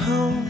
home.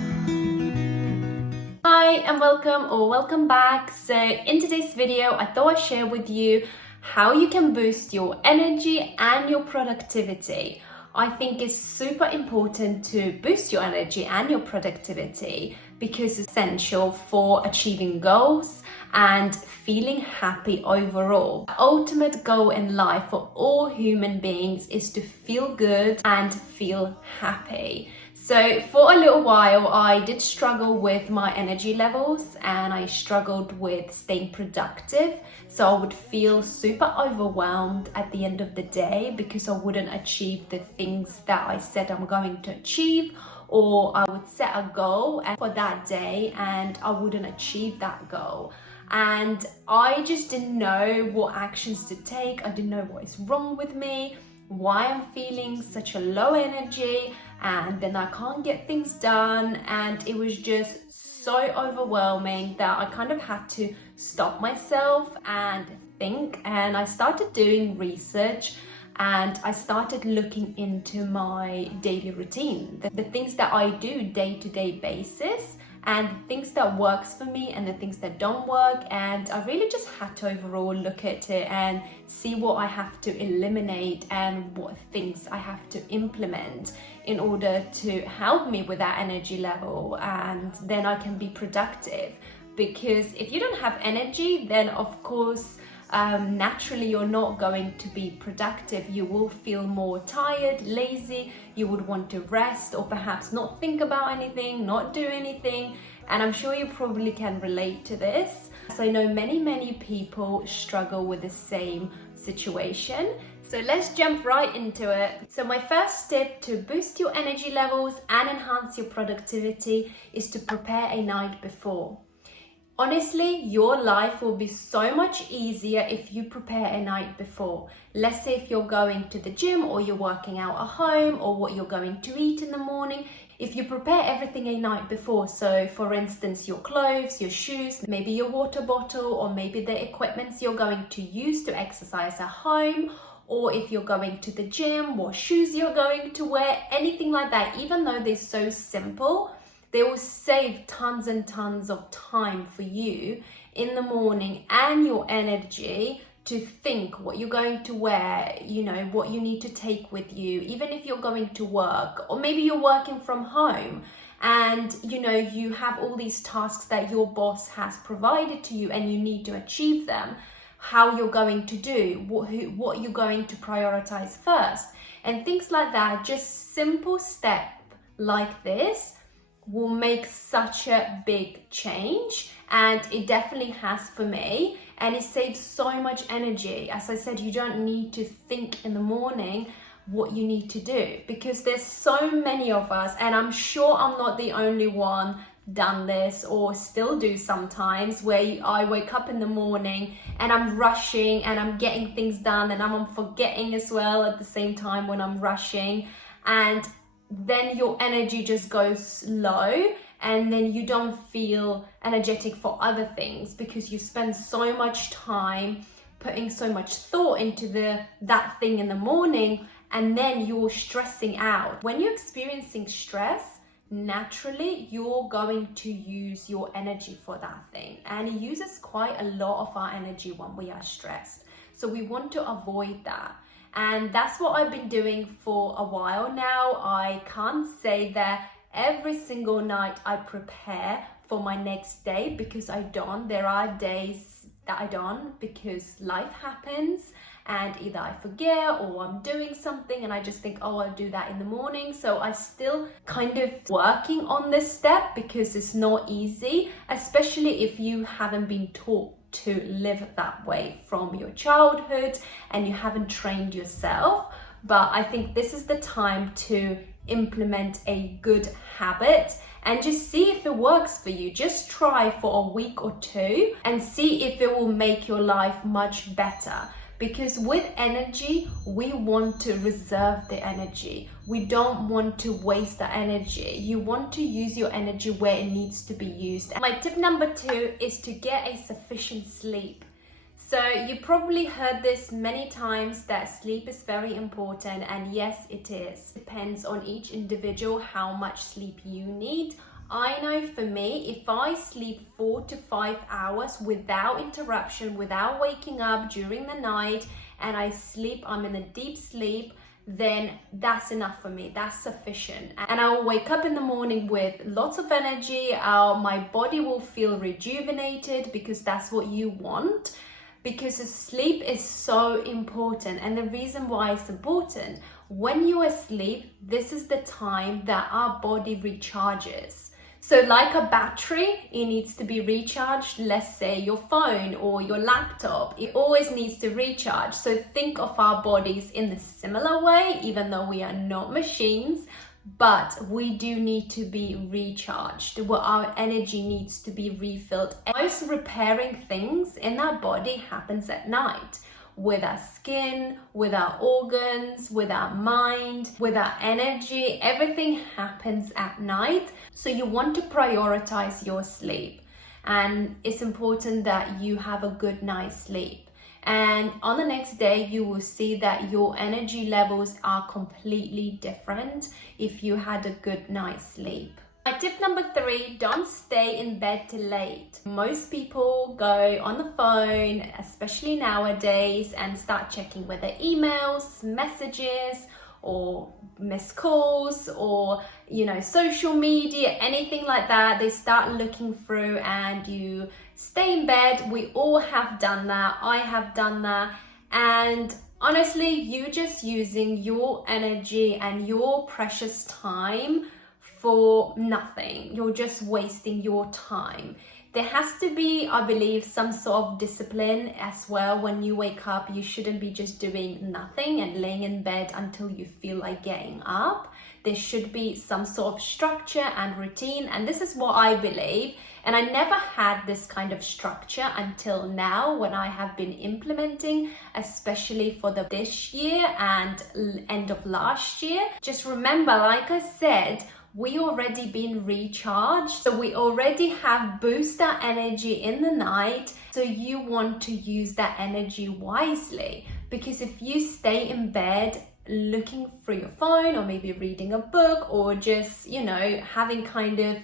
Hi and welcome back. So in today's video, I thought I'd share with you how you can boost your energy and your productivity. I think it's super important to boost your energy and your productivity because it's essential for achieving goals and feeling happy overall. The ultimate goal in life for all human beings is to feel good and feel happy. So for a little while, I did struggle with my energy levels and I struggled with staying productive. So I would feel super overwhelmed at the end of the day because I wouldn't achieve the things that I said I'm going to achieve, or I would set a goal for that day and I wouldn't achieve that goal. And I just didn't know what actions to take. I didn't know what is wrong with me, why I'm feeling such a low energy, and then I can't get things done, and it was just so overwhelming that I kind of had to stop myself and think. And I started doing research and I started looking into my daily routine, the things that I do day-to-day basis, and things that works for me and the things that don't work. And I really just had to overall look at it and see what I have to eliminate and what things I have to implement in order to help me with that energy level, and then I can be productive. Because if you don't have energy, then of course naturally you're not going to be productive. You will feel more tired, lazy, you would want to rest or perhaps not think about anything, not do anything. And I'm sure you probably can relate to this. So I know many people struggle with the same situation. So let's jump right into it. So my first tip to boost your energy levels and enhance your productivity is to prepare a night before. Honestly, your life will be so much easier if you prepare a night before. Let's say if you're going to the gym or you're working out at home, or what you're going to eat in the morning. If you prepare everything a night before, so for instance, your clothes, your shoes, maybe your water bottle, or maybe the equipments you're going to use to exercise at home, or if you're going to the gym, what shoes you're going to wear, anything like that, even though they're so simple, they will save tons and tons of time for you in the morning and your energy to think what you're going to wear, you know, what you need to take with you, even if you're going to work, or maybe you're working from home and you know you have all these tasks that your boss has provided to you and you need to achieve them. How you're going to do, what you're going to prioritize first, and things like that. Just simple step like this will make such a big change, and it definitely has for me, and it saves so much energy. As I said, you don't need to think in the morning what you need to do, because there's so many of us, and I'm sure I'm not the only one done this or still do sometimes, where I wake up in the morning and I'm rushing and I'm getting things done and I'm forgetting as well at the same time when I'm rushing, and then your energy just goes low and then you don't feel energetic for other things because you spend so much time putting so much thought into that thing in the morning, and then you're stressing out. When you're experiencing stress, naturally you're going to use your energy for that thing, and it uses quite a lot of our energy when we are stressed. So we want to avoid that. And that's what I've been doing for a while now. I can't say that every single night I prepare for my next day, because I don't. There are days that I don't, because life happens and either I forget or I'm doing something and I just think, oh, I'll do that in the morning. So I still kind of working on this step, because it's not easy, especially if you haven't been taught to live that way from your childhood and you haven't trained yourself. But I think this is the time to implement a good habit and just see if it works for you. Just try for a week or two and see if it will make your life much better. Because with energy, we want to reserve the energy. We don't want to waste the energy. You want to use your energy where it needs to be used. My tip number 2 is to get a sufficient sleep. So you probably heard this many times that sleep is very important, and yes, it is. Depends on each individual how much sleep you need. I know for me, if I sleep 4 to 5 hours without interruption, without waking up during the night, and I'm in a deep sleep, then that's enough for me. That's sufficient. And I will wake up in the morning with lots of energy. My body will feel rejuvenated, because that's what you want. Because sleep is so important, and the reason why it's important, when you're asleep, this is the time that our body recharges. So like a battery, it needs to be recharged. Let's say your phone or your laptop, it always needs to recharge. So think of our bodies in a similar way, even though we are not machines, but we do need to be recharged, where our energy needs to be refilled. Most repairing things in our body happens at night, with our skin, with our organs, with our mind, with our energy. Everything happens at night. So you want to prioritize your sleep, and it's important that you have a good night's sleep. And on the next day, you will see that your energy levels are completely different if you had a good night's sleep. My tip number 3, don't stay in bed till late. Most people go on the phone, especially nowadays, and start checking whether emails, messages, or missed calls, or social media, anything like that. They start looking through, and you stay in bed. We all have done that. I have done that. And honestly, you just using your energy and your precious time for nothing. You're just wasting your time. There has to be, I believe, some sort of discipline as well. When you wake up, you shouldn't be just doing nothing and laying in bed until you feel like getting up. There should be some sort of structure and routine, and this is what I believe. And I never had this kind of structure until now, when I have been implementing, especially for this year and end of last year. Just remember, like I said, we already been recharged, so we already have boost our energy in the night. So you want to use that energy wisely, because if you stay in bed looking through your phone, or maybe reading a book, or just having kind of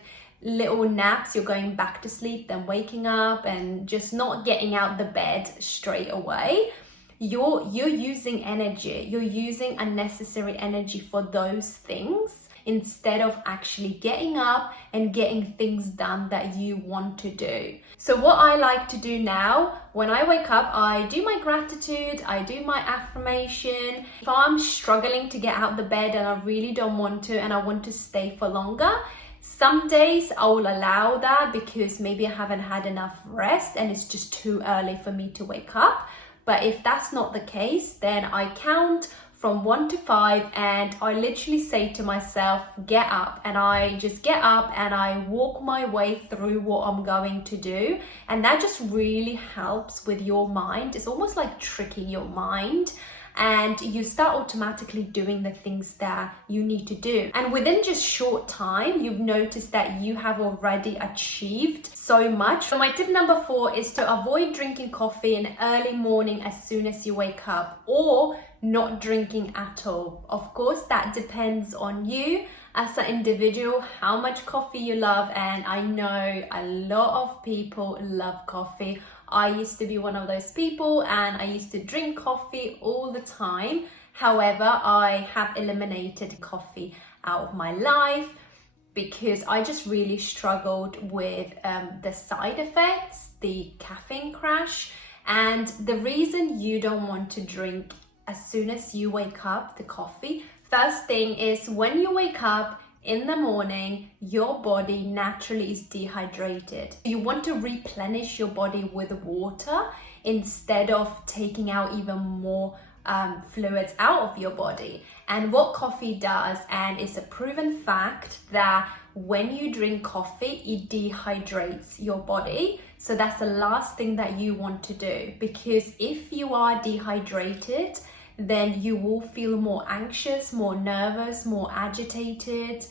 little naps, you're going back to sleep, then waking up and just not getting out the bed straight away, you're using energy, you're using unnecessary energy for those things, instead of actually getting up and getting things done that you want to do. So what I like to do now, when I wake up, I do my gratitude, I do my affirmation. If I'm struggling to get out of the bed and I really don't want to, and I want to stay for longer, some days I will allow that, because maybe I haven't had enough rest and it's just too early for me to wake up. But if that's not the case, then I count from 1 to 5, and I literally say to myself, get up. And I just get up and I walk my way through what I'm going to do. And that just really helps with your mind. It's almost like tricking your mind, and you start automatically doing the things that you need to do. And within just short time, you've noticed that you have already achieved so much. So my tip number 4 is to avoid drinking coffee in early morning as soon as you wake up, or not drinking at all. Of course, that depends on you as an individual, how much coffee you love. And I know a lot of people love coffee. I used to be one of those people, and I used to drink coffee all the time. However, I have eliminated coffee out of my life, because I just really struggled with the side effects, the caffeine crash. And the reason you don't want to drink as soon as you wake up the coffee, first thing is, when you wake up in the morning, your body naturally is dehydrated. You want to replenish your body with water instead of taking out even more fluids out of your body. And what coffee does, and it's a proven fact, that when you drink coffee, it dehydrates your body. So that's the last thing that you want to do, because if you are dehydrated, then you will feel more anxious, more nervous, more agitated.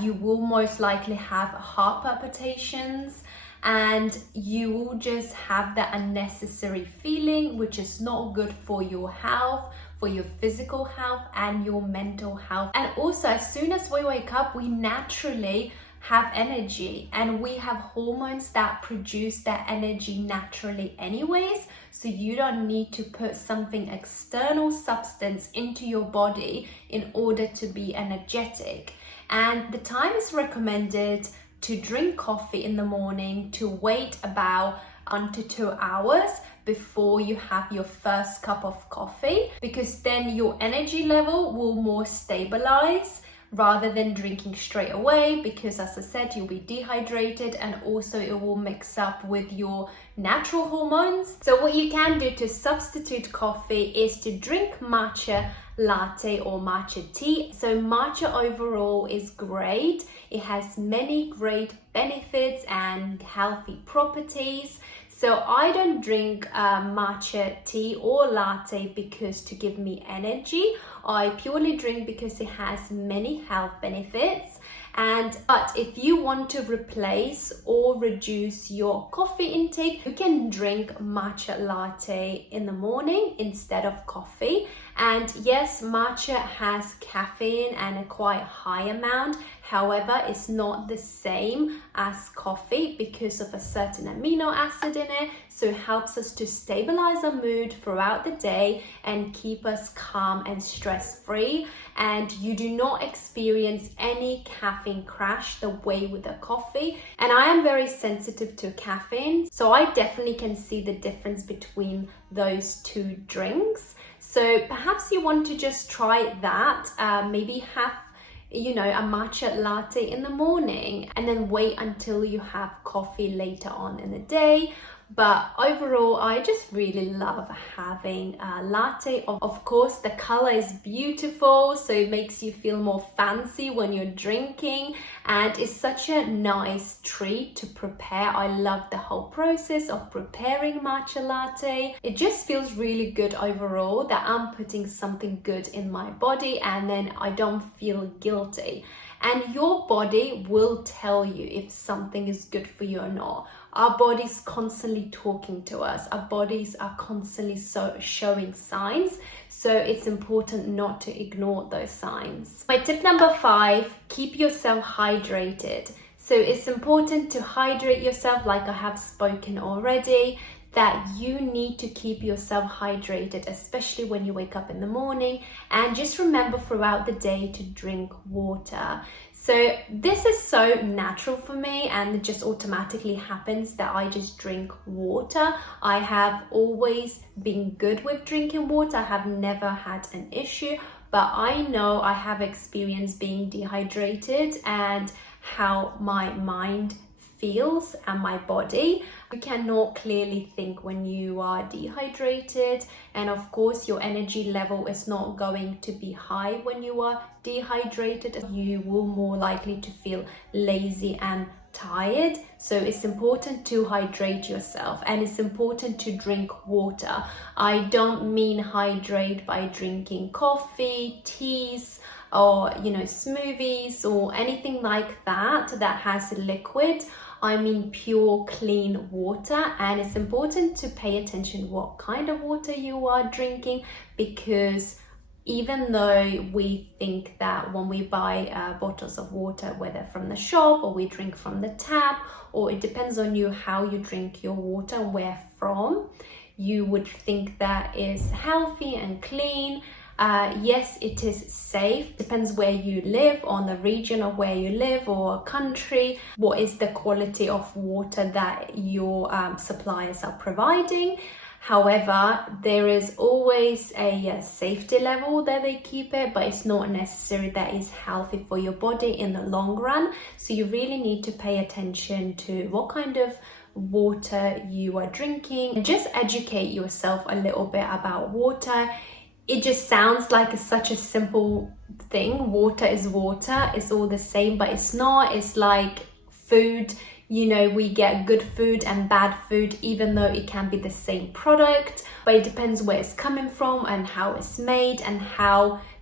You will most likely have heart palpitations. and you will just have that unnecessary feeling, which is not good for your health, for your physical health and your mental health. And also, as soon as we wake up, we naturally have energy, and we have hormones that produce that energy naturally anyways, so you don't need to put something external substance into your body in order to be energetic. And the time is recommended to drink coffee in the morning to wait about 1 to 2 hours before you have your first cup of coffee, because then your energy level will more stabilize rather than drinking straight away, because as I said, you'll be dehydrated, and also it will mix up with your natural hormones. So what you can do to substitute coffee is to drink matcha latte or matcha tea. So matcha overall is great. It has many great benefits and healthy properties. So I don't drink matcha tea or latte because to give me energy. I purely drink because it has many health benefits. But if you want to replace or reduce your coffee intake, you can drink matcha latte in the morning instead of coffee. And yes, matcha has caffeine and a quite high amount. However, it's not the same as coffee because of a certain amino acid in it. So it helps us to stabilize our mood throughout the day and keep us calm and stress-free. And you do not experience any caffeine crash the way with the coffee. And I am very sensitive to caffeine, so I definitely can see the difference between those two drinks. So perhaps you want to just try that, maybe have a matcha latte in the morning and then wait until you have coffee later on in the day. But overall, I just really love having a latte. Of course, the color is beautiful, so it makes you feel more fancy when you're drinking, and it's such a nice treat to prepare. I love the whole process of preparing matcha latte. It just feels really good overall that I'm putting something good in my body, and then I don't feel guilty. And your body will tell you if something is good for you or not. Our body's constantly talking to us. Our bodies are constantly showing signs. So it's important not to ignore those signs. My tip number 5, keep yourself hydrated. So it's important to hydrate yourself, like I have spoken already, that you need to keep yourself hydrated, especially when you wake up in the morning. And just remember throughout the day to drink water. So this is so natural for me, and it just automatically happens that I just drink water. I have always been good with drinking water. I have never had an issue, but I know I have experienced being dehydrated and how my mind feels and my body. You cannot clearly think when you are dehydrated, and of course your energy level is not going to be high when you are dehydrated. You will more likely to feel lazy and tired. So it's important to hydrate yourself, and it's important to drink water. I don't mean hydrate by drinking coffee, teas, or smoothies or anything like that has liquid. I mean pure clean water. And it's important to pay attention what kind of water you are drinking, because even though we think that when we buy bottles of water, whether from the shop or we drink from the tap, or it depends on you how you drink your water and where from, you would think that is healthy and clean. Yes, it is safe. Depends where you live, on the region of where you live or a country. What is the quality of water that your suppliers are providing? However, there is always a safety level that they keep it, but it's not necessary that is healthy for your body in the long run. So you really need to pay attention to what kind of water you are drinking, and just educate yourself a little bit about water. It just sounds like it's such a simple thing. Water is water, it's all the same, but it's not. It's like food. We get good food and bad food, even though it can be the same product, but it depends where it's coming from and how it's made, and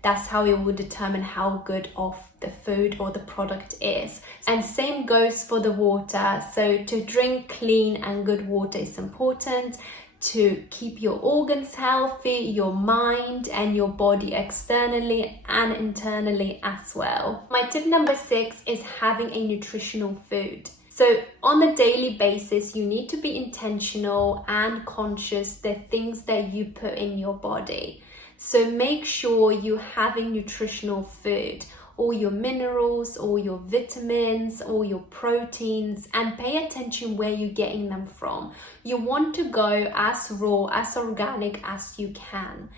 that's how it will determine how good of the food or the product is. And same goes for the water. So to drink clean and good water is important to keep your organs healthy, your mind and your body externally and internally as well. My tip number 6 is having a nutritional food. So on a daily basis, you need to be intentional and conscious the things that you put in your body. So make sure you're having nutritional food, all your minerals, all your vitamins, all your proteins, and pay attention where you're getting them from. You want to go as raw, as organic as you can.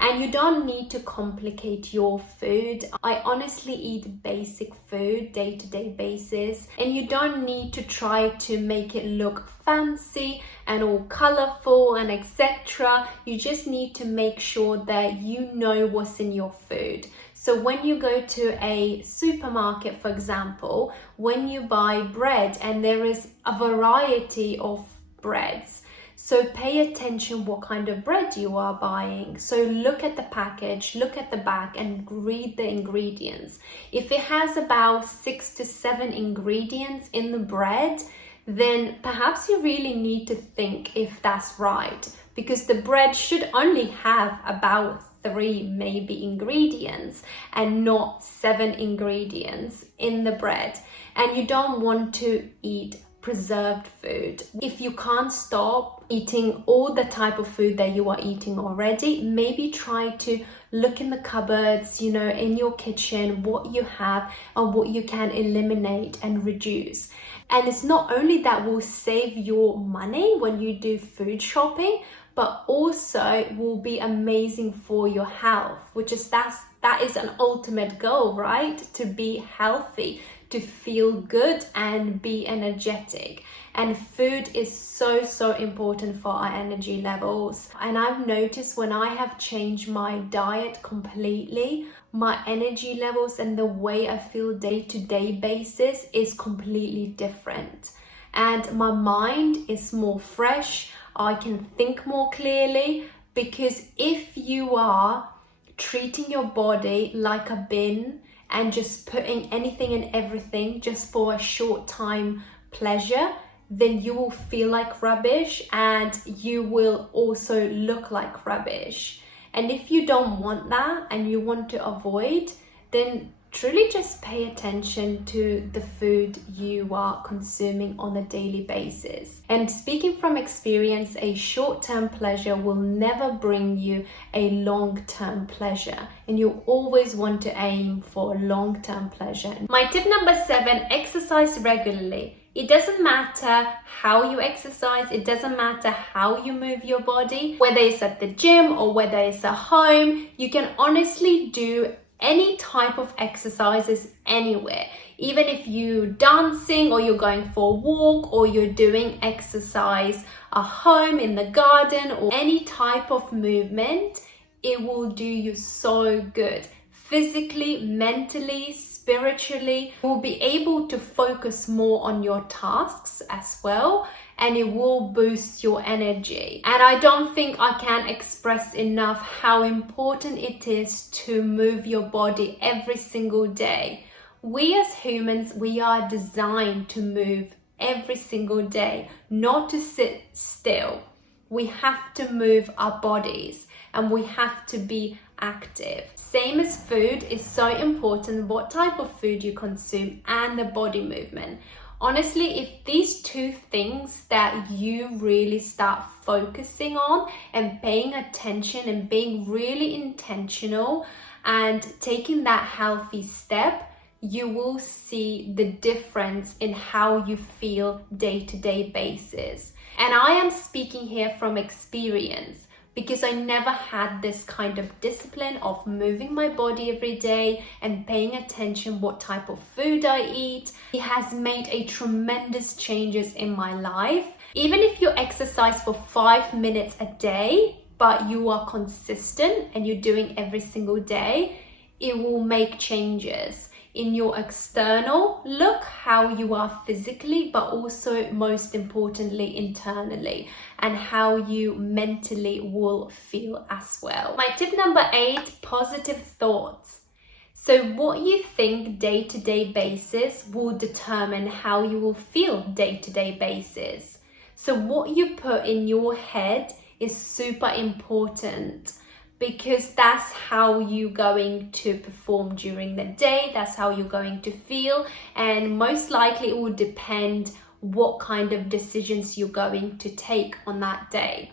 And you don't need to complicate your food. I honestly eat basic food day-to-day basis, and you don't need to try to make it look fancy and all colorful and etc. You just need to make sure that you know what's in your food. So when you go to a supermarket, for example, when you buy bread, and there is a variety of breads, so pay attention what kind of bread you are buying. So look at the package, look at the back and read the ingredients. If it has about 6 to 7 ingredients in the bread, then perhaps you really need to think if that's right, because the bread should only have about 3 maybe ingredients and not 7 ingredients in the bread. And you don't want to eat preserved food. If you can't stop eating all the type of food that you are eating already, maybe try to look in the cupboards, in your kitchen, what you have and what you can eliminate and reduce. And it's not only that will save your money when you do food shopping, but also will be amazing for your health, that is an ultimate goal, right? To be healthy, to feel good and be energetic. And food is so important for our energy levels. And I've noticed when I have changed my diet completely, my energy levels and the way I feel day-to-day basis is completely different. And my mind is more fresh. I can think more clearly, because if you are treating your body like a bin and just putting anything and everything just for a short time pleasure, then you will feel like rubbish and you will also look like rubbish. And if you don't want that and you want to avoid, then truly just pay attention to the food you are consuming on a daily basis. And speaking from experience, a short-term pleasure will never bring you a long-term pleasure, and you always want to aim for long-term pleasure. My tip number 7, exercise regularly. It doesn't matter how you exercise, it doesn't matter how you move your body, whether it's at the gym or whether it's at home, you can honestly do any type of exercises anywhere. Even if you're dancing or you're going for a walk or you're doing exercise at home, in the garden, or any type of movement, it will do you so good. Physically, mentally, spiritually, you will be able to focus more on your tasks as well, and it will boost your energy. And I don't think I can express enough how important it is to move your body every single day. We as humans, we are designed to move every single day, not to sit still. We have to move our bodies and we have to be active. Same as food is so important, what type of food you consume and the body movement. Honestly, if these two things that you really start focusing on and paying attention and being really intentional and taking that healthy step, you will see the difference in how you feel day-to-day basis. And I am speaking here from experience, because I never had this kind of discipline of moving my body every day and paying attention what type of food I eat. It has made a tremendous changes in my life. Even if you exercise for 5 minutes a day, but you are consistent and you're doing every single day, it will make changes in your external look, how you are physically, but also most importantly internally, and how you mentally will feel as well. My tip number 8, positive thoughts. So what you think day-to-day basis will determine how you will feel day-to-day basis. So what you put in your head is super important, because that's how you're going to perform during the day, that's how you're going to feel, and most likely it will depend what kind of decisions you're going to take on that day.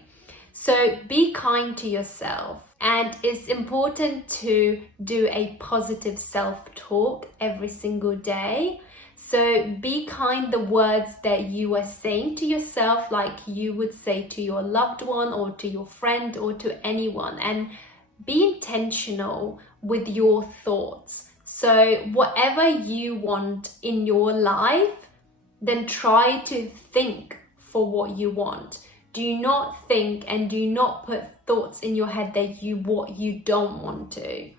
So be kind to yourself, and it's important to do a positive self-talk every single day. So be kind the words that you are saying to yourself, like you would say to your loved one or to your friend or to anyone, and be intentional with your thoughts. So whatever you want in your life, then try to think for what you want. Do not think and do not put thoughts in your head that what you don't want to.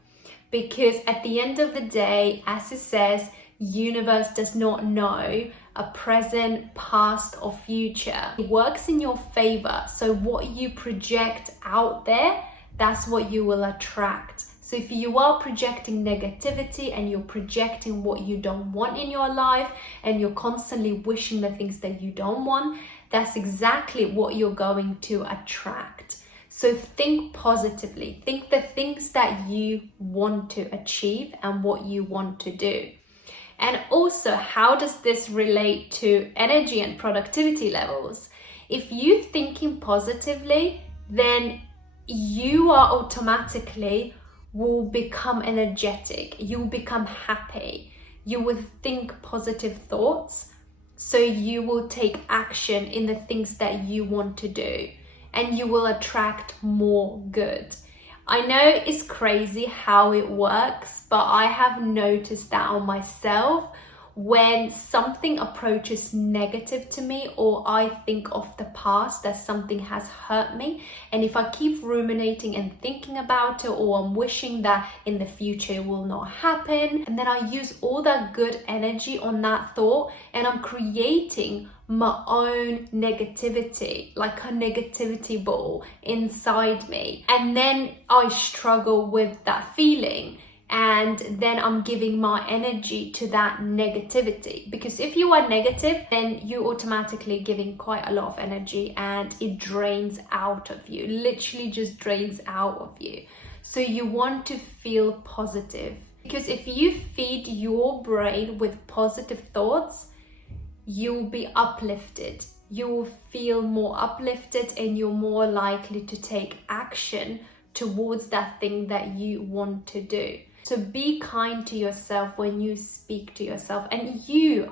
Because at the end of the day, as it says, universe does not know a present, past, or future. It works in your favor. So what you project out there, that's what you will attract. So if you are projecting negativity and you're projecting what you don't want in your life, and you're constantly wishing the things that you don't want, that's exactly what you're going to attract. So think positively. Think the things that you want to achieve and what you want to do. And also, how does this relate to energy and productivity levels? If you're thinking positively, then you are automatically will become energetic. You will become happy. You will think positive thoughts. So you will take action in the things that you want to do, and you will attract more good. I know it's crazy how it works, but I have noticed that on myself. When something approaches negative to me, or I think of the past that something has hurt me, and if I keep ruminating and thinking about it, or I'm wishing that in the future it will not happen, and then I use all that good energy on that thought, and I'm creating my own negativity, like a negativity ball inside me, and then I struggle with that feeling. And then I'm giving my energy to that negativity, because if you are negative, then you're automatically giving quite a lot of energy, and it drains out of you, literally just drains out of you. So you want to feel positive, because if you feed your brain with positive thoughts, you'll be uplifted. You'll feel more uplifted, and you're more likely to take action towards that thing that you want to do. So be kind to yourself when you speak to yourself, and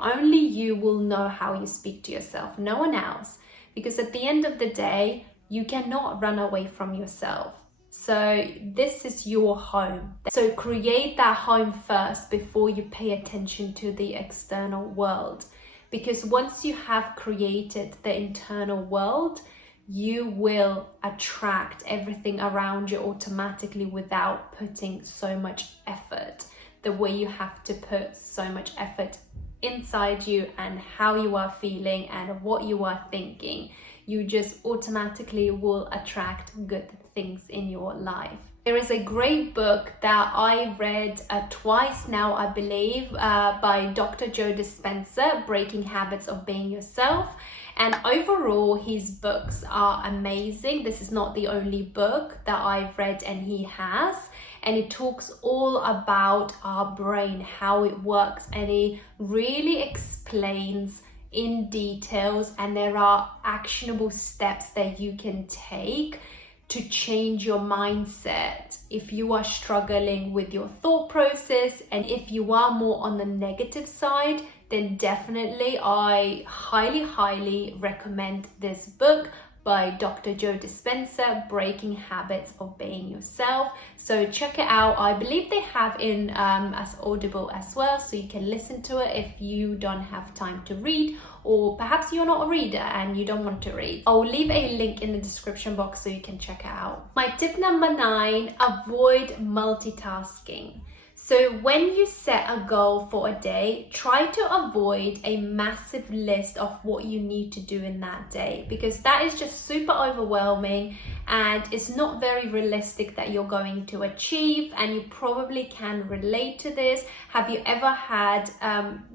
only you will know how you speak to yourself, no one else. Because at the end of the day, you cannot run away from yourself. So this is your home. So create that home first before you pay attention to the external world. Because once you have created the internal world, you will attract everything around you automatically without putting so much effort, the way you have to put so much effort inside you and how you are feeling and what you are thinking. You just automatically will attract good things in your life. There is a great book that I read twice now, I believe, by Dr. Joe Dispenza, Breaking Habits of Being Yourself. And overall, his books are amazing. This is not the only book that I've read and he has. And it talks all about our brain, how it works. And he really explains in details, and there are actionable steps that you can take to change your mindset if you are struggling with your thought process. And if you are more on the negative side, then definitely I highly recommend this book by Dr. Joe Dispenza, Breaking Habits of Being Yourself. So check it out. I believe they have in as Audible as well, so you can listen to it if you don't have time to read, or perhaps you're not a reader and you don't want to read. I'll leave a link in the description box so you can check it out. My tip number 9, avoid multitasking. So when you set a goal for a day, try to avoid a massive list of what you need to do in that day, because that is just super overwhelming and it's not very realistic that you're going to achieve, and you probably can relate to this. Have you ever had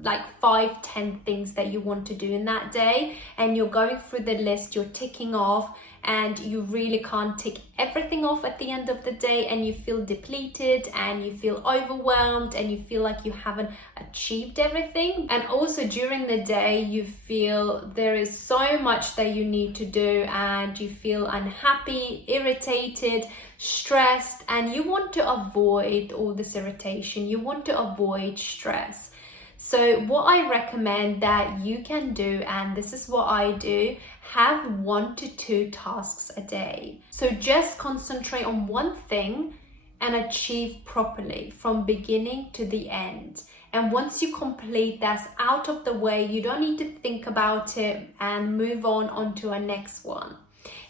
like 5-10 things that you want to do in that day, and you're going through the list, you're ticking off, and you really can't tick everything off at the end of the day, and you feel depleted and you feel overwhelmed and you feel like you haven't achieved everything? And also during the day you feel there is so much that you need to do, and you feel unhappy, irritated, stressed, and you want to avoid all this irritation, you want to avoid stress. So what I recommend that you can do, and this is what I do, have 1 to 2 tasks a day. So just concentrate on one thing and achieve properly from beginning to the end. And once you complete that's out of the way, you don't need to think about it and move on onto a next one.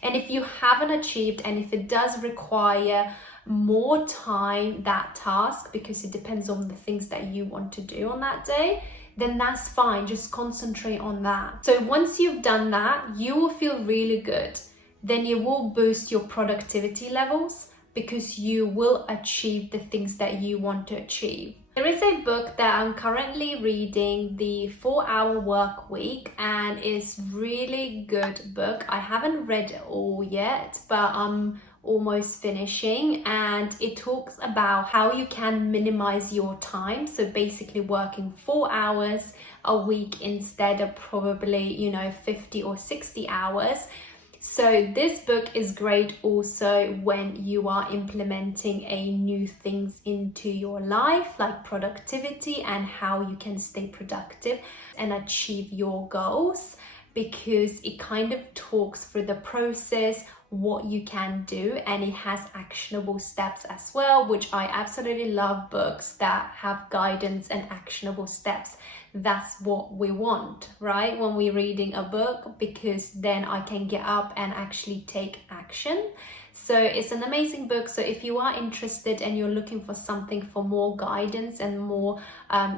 And if you haven't achieved, and if it does require more time, that task, because it depends on the things that you want to do on that day, then that's fine. Just concentrate on that. So once you've done that, you will feel really good. Then you will boost your productivity levels, because you will achieve the things that you want to achieve. There is a book that I'm currently reading, The 4-Hour Work Week, and it's really good book. I haven't read it all yet, but I'm almost finishing, and it talks about how you can minimize your time. So basically working 4 hours a week instead of probably 50 or 60 hours. So this book is great also when you are implementing a new things into your life, like productivity and how you can stay productive and achieve your goals, because it kind of talks through the process, what you can do, and it has actionable steps as well, which I absolutely love books that have guidance and actionable steps. That's what we want, right, when we're reading a book, because then I can get up and actually take action. So it's an amazing book. So if you are interested and you're looking for something for more guidance and more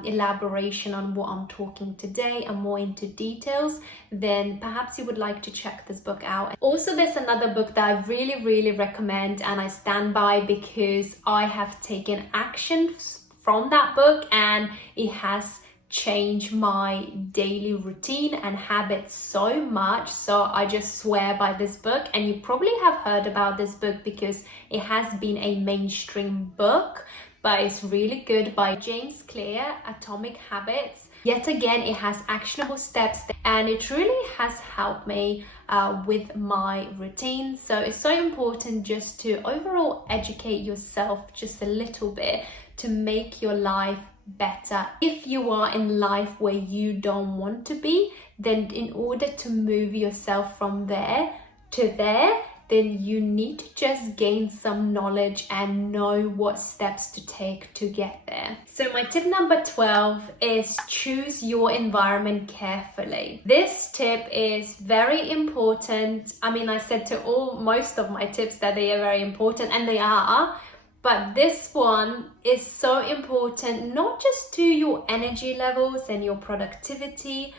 elaboration on what I'm talking today and more into details, then perhaps you would like to check this book out. Also, there's another book that I really recommend and I stand by, because I have taken action from that book and it has change my daily routine and habits so much. So I just swear by this book, and you probably have heard about this book because it has been a mainstream book, but it's really good, by James Clear, Atomic Habits. Yet again, it has actionable steps and it really has helped me with my routine. So it's so important just to overall educate yourself just a little bit to make your life better. If you are in life where you don't want to be, then in order to move yourself from there to there, then you need to just gain some knowledge and know what steps to take to get there. So my tip number 12 is choose your environment carefully. This tip is very important. I mean, I said to most of my tips that they are very important, and they are, but this one is so important, not just to your energy levels and your productivity,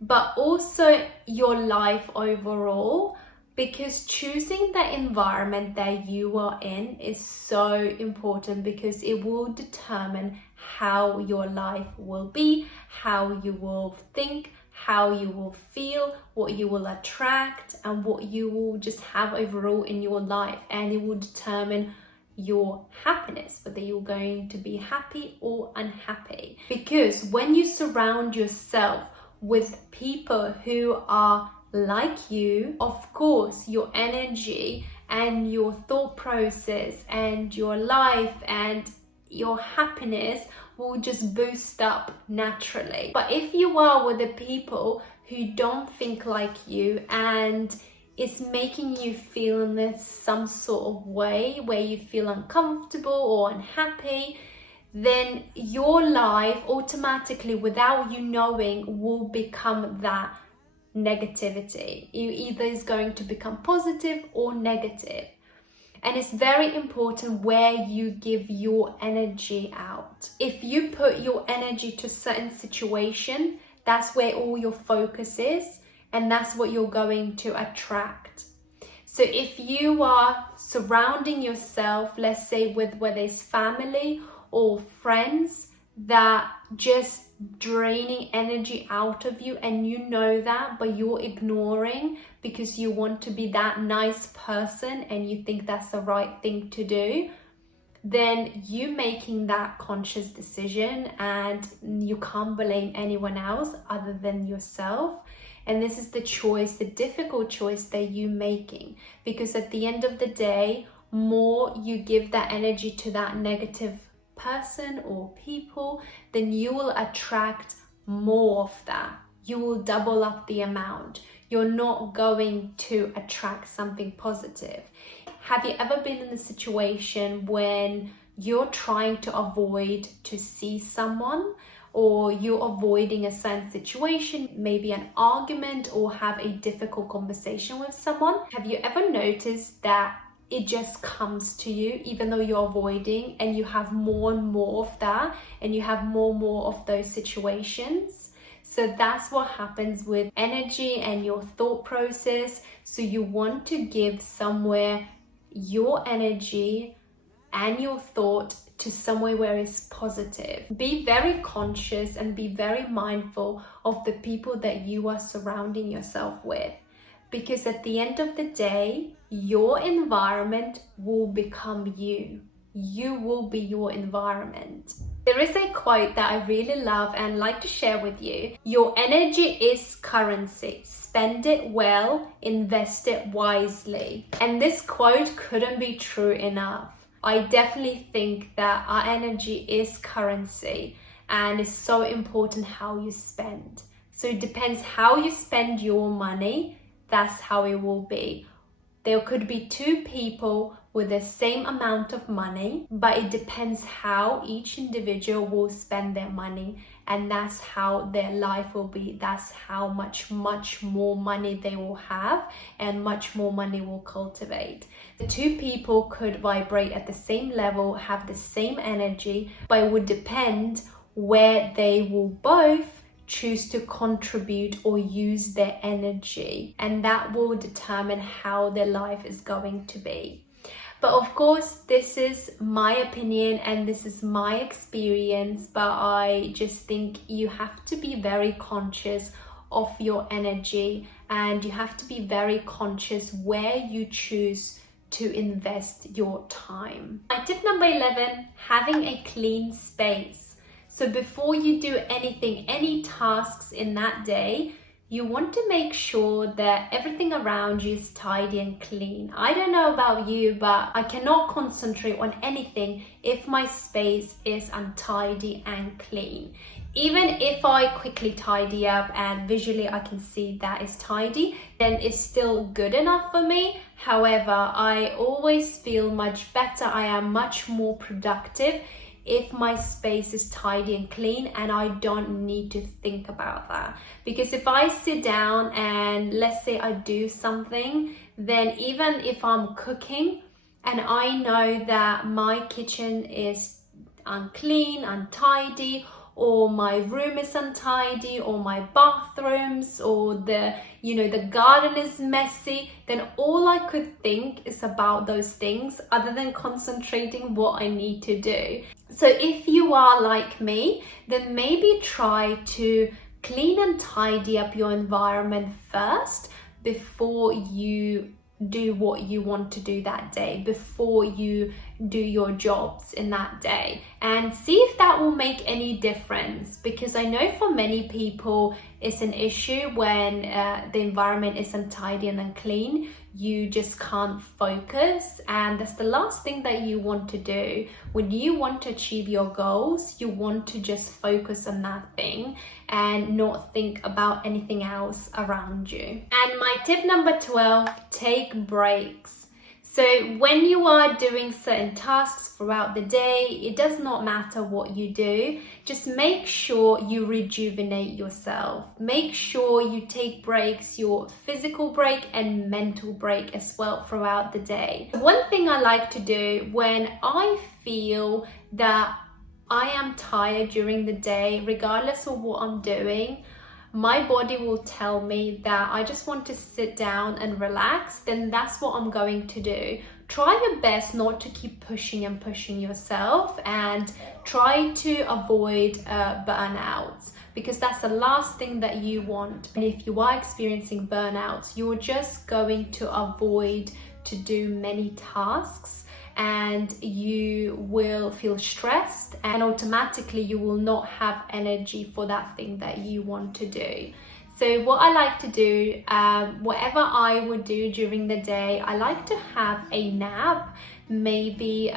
but also your life overall, because choosing the environment that you are in is so important, because it will determine how your life will be, how you will think, how you will feel, what you will attract, and what you will just have overall in your life. And it will determine your happiness, whether you're going to be happy or unhappy. Because when you surround yourself with people who are like you, of course your energy and your thought process and your life and your happiness will just boost up naturally. But if you are with the people who don't think like you and it's making you feel in this some sort of way where you feel uncomfortable or unhappy, then your life automatically, without you knowing, will become that negativity. You either is going to become positive or negative. And it's very important where you give your energy out. If you put your energy to a certain situation, that's where all your focus is, and that's what you're going to attract. So if you are surrounding yourself, let's say with whether it's family or friends that just draining energy out of you, and you know that, but you're ignoring because you want to be that nice person and you think that's the right thing to do, then you making that conscious decision, and you can't blame anyone else other than yourself. And this is the choice, the difficult choice that you're making, because at the end of the day, more you give that energy to that negative person or people, then you will attract more of that. You will double up the amount. You're not going to attract something positive. Have you ever been in a situation when you're trying to avoid to see someone, or you're avoiding a certain situation, maybe an argument, or have a difficult conversation with someone? Have you ever noticed that it just comes to you even though you're avoiding, and you have more and more of that, and you have more and more of those situations? So that's what happens with energy and your thought process. So you want to give somewhere your energy and your thought to somewhere where it's positive. Be very conscious and be very mindful of the people that you are surrounding yourself with, because at the end of the day, your environment will become you. You will be your environment. There is a quote that I really love and like to share with you. Your energy is currency. Spend it well, invest it wisely. And this quote couldn't be true enough. I definitely think that our energy is currency, and it's so important how you spend. So it depends how you spend your money, that's how it will be. There could be two people with the same amount of money, but it depends how each individual will spend their money, and that's how their life will be. That's how much more money they will have, and much more money will cultivate. The two people could vibrate at the same level, have the same energy, but it would depend where they will both choose to contribute or use their energy, and that will determine how their life is going to be. But of course, this is my opinion and this is my experience, but I just think you have to be very conscious of your energy, and you have to be very conscious where you choose to invest your time. My tip number 11, having a clean space. So before you do anything, any tasks in that day, you want to make sure that everything around you is tidy and clean. I don't know about you, but I cannot concentrate on anything if my space is untidy and clean. Even if I quickly tidy up and visually I can see that it's tidy, then it's still good enough for me. However, I always feel much better. I am much more productive if my space is tidy and clean, and I don't need to think about that. Because if I sit down and let's say I do something, then even if I'm cooking and I know that my kitchen is unclean, untidy, or my room is untidy, or my bathrooms, or the garden is messy, then all I could think is about those things other than concentrating what I need to do. So if you are like me, then maybe try to clean and tidy up your environment first before you do what you want to do that day, before you do your jobs in that day, and see if that will make any difference. Because I know for many people it's an issue when the environment is untidy and unclean. You just can't focus, and that's the last thing that you want to do. When you want to achieve your goals, you want to just focus on that thing and not think about anything else around you. And my tip number 12, take breaks. So when you are doing certain tasks throughout the day, it does not matter what you do, just make sure you rejuvenate yourself. Make sure you take breaks, your physical break and mental break as well throughout the day. One thing I like to do when I feel that I am tired during the day, regardless of what I'm doing, my body will tell me that I just want to sit down and relax, then that's what I'm going to do. Try your best not to keep pushing and pushing yourself, and try to avoid burnouts, because that's the last thing that you want. And if you are experiencing burnouts, you're just going to avoid to do many tasks, and you will feel stressed, and automatically you will not have energy for that thing that you want to do. So what I like to do, whatever I would do during the day, I like to have a nap, maybe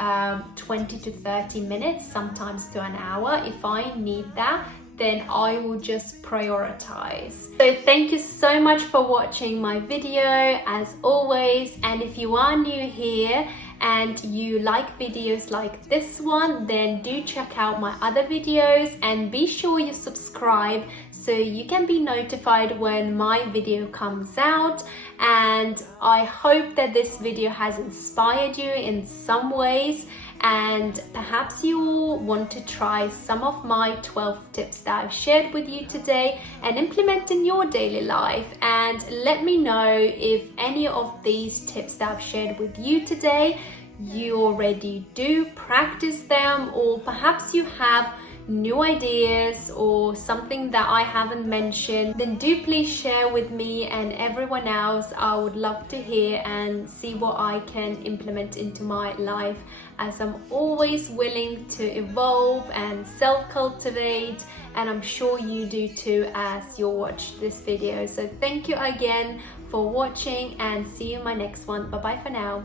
20 to 30 minutes, sometimes to an hour. If I need that, then I will just prioritize. So thank you so much for watching my video, as always. And if you are new here and you like videos like this one, then do check out my other videos, and be sure you subscribe so you can be notified when my video comes out. And I hope that this video has inspired you in some ways, and perhaps you will want to try some of my 12 tips that I've shared with you today and implement in your daily life. And let me know if any of these tips that I've shared with you today you already do practice them, or perhaps you have new ideas or something that I haven't mentioned. Then do please share with me and everyone else. I would love to hear and see what I can implement into my life, as I'm always willing to evolve and self-cultivate, and I'm sure you do too as you watch this video. So thank you again for watching, and see you in my next one. Bye bye for now.